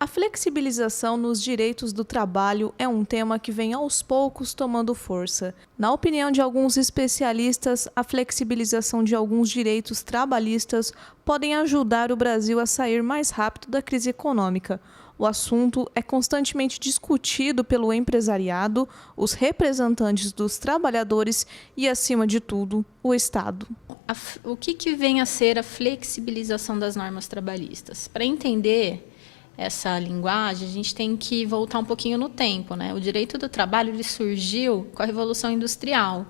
A flexibilização nos direitos do trabalho é um tema que vem aos poucos tomando força. Na opinião de alguns especialistas, a flexibilização de alguns direitos trabalhistas podem ajudar o Brasil a sair mais rápido da crise econômica. O assunto é constantemente discutido pelo empresariado, os representantes dos trabalhadores e, acima de tudo, o Estado. O que vem a ser a flexibilização das normas trabalhistas? Para entender essa linguagem, a gente tem que voltar um pouquinho no tempo, né? O direito do trabalho ele surgiu com a Revolução Industrial,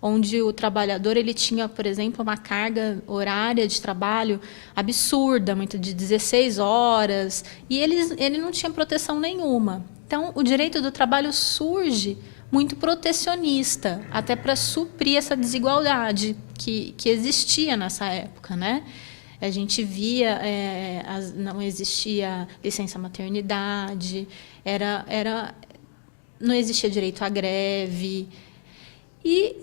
onde o trabalhador ele tinha, por exemplo, uma carga horária de trabalho absurda, muito de 16 horas, e ele não tinha proteção nenhuma. Então, o direito do trabalho surge muito protecionista, até para suprir essa desigualdade que existia nessa época, né? A gente via, não existia licença maternidade, não existia direito à greve. E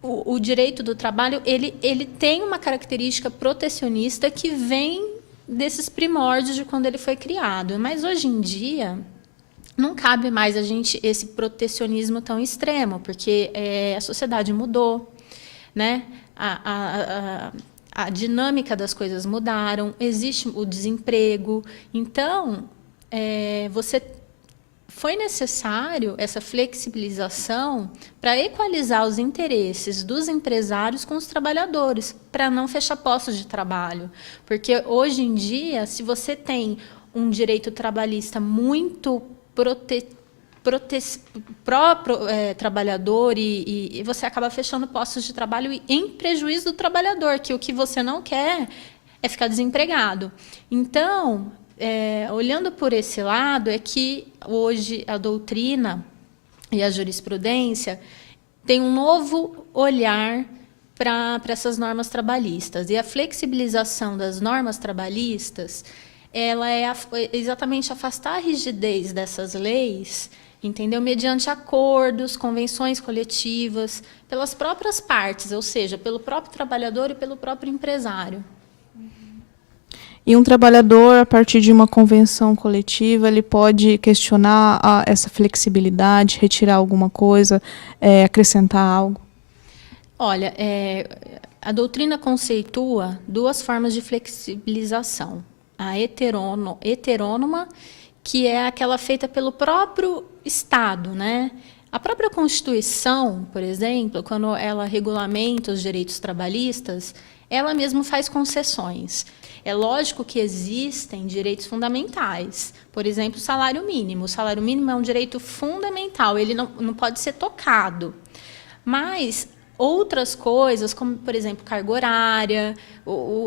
o direito do trabalho ele tem uma característica protecionista que vem desses primórdios de quando ele foi criado. Mas, hoje em dia, não cabe mais a gente esse protecionismo tão extremo, porque a sociedade mudou, né? A dinâmica das coisas mudaram, existe o desemprego. Então, foi necessário essa flexibilização para equalizar os interesses dos empresários com os trabalhadores, para não fechar postos de trabalho. Porque, hoje em dia, se você tem um direito trabalhista muito trabalhador e você acaba fechando postos de trabalho em prejuízo do trabalhador, que o que você não quer é ficar desempregado. Então, olhando por esse lado, é que hoje a doutrina e a jurisprudência tem um novo olhar para essas normas trabalhistas. E a flexibilização das normas trabalhistas ela é exatamente afastar a rigidez dessas leis, entendeu? Mediante acordos, convenções coletivas, pelas próprias partes, ou seja, pelo próprio trabalhador e pelo próprio empresário. E um trabalhador, a partir de uma convenção coletiva, ele pode questionar essa flexibilidade, retirar alguma coisa, acrescentar algo? Olha, a doutrina conceitua duas formas de flexibilização. A heterônoma, que é aquela feita pelo próprio Estado, né? A própria Constituição, por exemplo, quando ela regulamenta os direitos trabalhistas, ela mesma faz concessões. É lógico que existem direitos fundamentais, por exemplo, o salário mínimo. O salário mínimo é um direito fundamental, ele não pode ser tocado. Mas outras coisas, como, por exemplo, carga horária,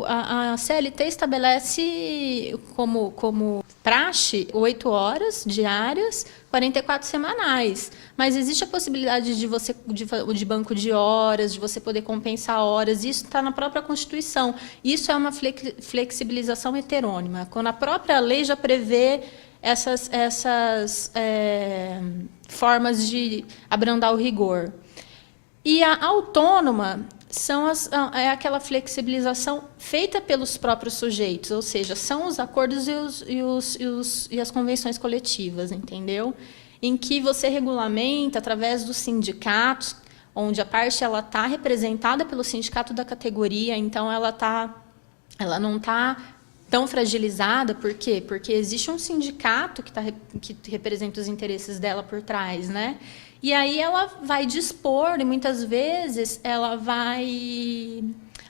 a CLT estabelece como praxe 8 horas diárias, 44 semanais. Mas existe a possibilidade de banco de horas, de você poder compensar horas. Isso está na própria Constituição. Isso é uma flexibilização heterônima, quando a própria lei já prevê essas formas de abrandar o rigor. E a autônoma é aquela flexibilização feita pelos próprios sujeitos, ou seja, são os acordos e as convenções coletivas, entendeu? Em que você regulamenta através dos sindicatos, onde a parte ela está representada pelo sindicato da categoria, então ela não está tão fragilizada. Por quê? Porque existe um sindicato que representa os interesses dela por trás, né? E aí ela vai dispor, e muitas vezes ela vai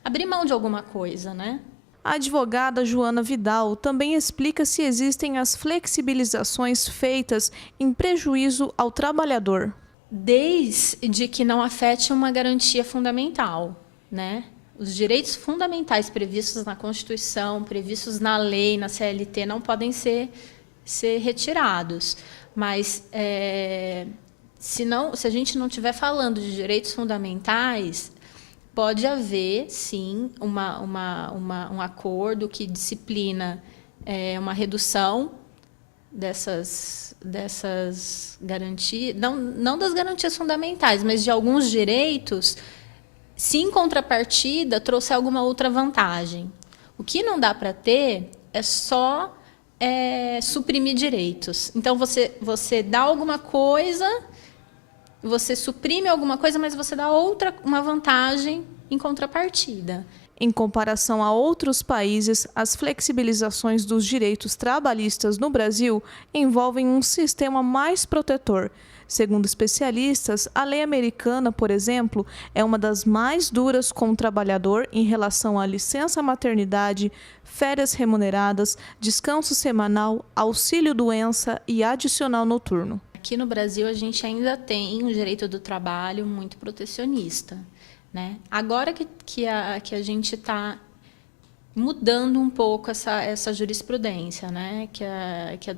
abrir mão de alguma coisa, né? A advogada Joana Vidal também explica se existem as flexibilizações feitas em prejuízo ao trabalhador. Desde que não afete uma garantia fundamental, né? Os direitos fundamentais previstos na Constituição, previstos na lei, na CLT, não podem ser retirados. Mas se a gente não estiver falando de direitos fundamentais, pode haver, sim, um acordo que disciplina uma redução dessas garantias, não das garantias fundamentais, mas de alguns direitos, se em contrapartida trouxer alguma outra vantagem. O que não dá para ter é só suprimir direitos. Então, você dá alguma coisa, você suprime alguma coisa, mas você dá uma vantagem em contrapartida. Em comparação a outros países, as flexibilizações dos direitos trabalhistas no Brasil envolvem um sistema mais protetor. Segundo especialistas, a lei americana, por exemplo, é uma das mais duras com o trabalhador em relação à licença maternidade, férias remuneradas, descanso semanal, auxílio-doença e adicional noturno. Aqui no Brasil, a gente ainda tem um direito do trabalho muito protecionista, né? Agora que a gente está mudando um pouco essa jurisprudência, né? Que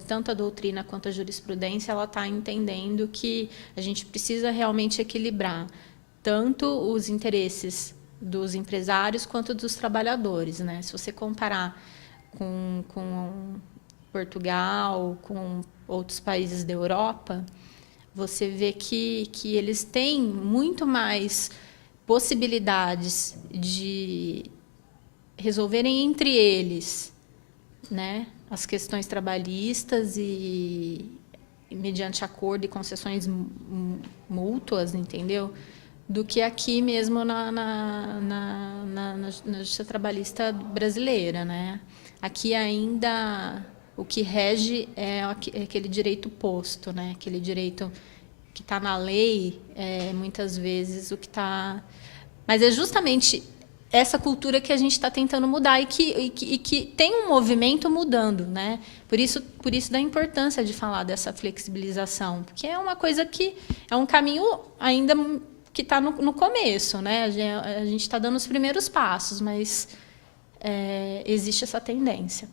tanto a doutrina quanto a jurisprudência ela está entendendo que a gente precisa realmente equilibrar tanto os interesses dos empresários quanto dos trabalhadores, né? Se você comparar com Portugal, com outros países da Europa, você vê que eles têm muito mais possibilidades de resolverem entre eles, né, as questões trabalhistas e mediante acordo e concessões mútuas, entendeu? Do que aqui mesmo na justiça trabalhista brasileira, né? Aqui ainda o que rege é aquele direito posto, né? Aquele direito que está na lei, muitas vezes o que está... Mas é justamente essa cultura que a gente está tentando mudar e que tem um movimento mudando, né? Por isso da importância de falar dessa flexibilização, porque é uma coisa que é um caminho ainda que está no começo, né? A gente está dando os primeiros passos, mas existe essa tendência.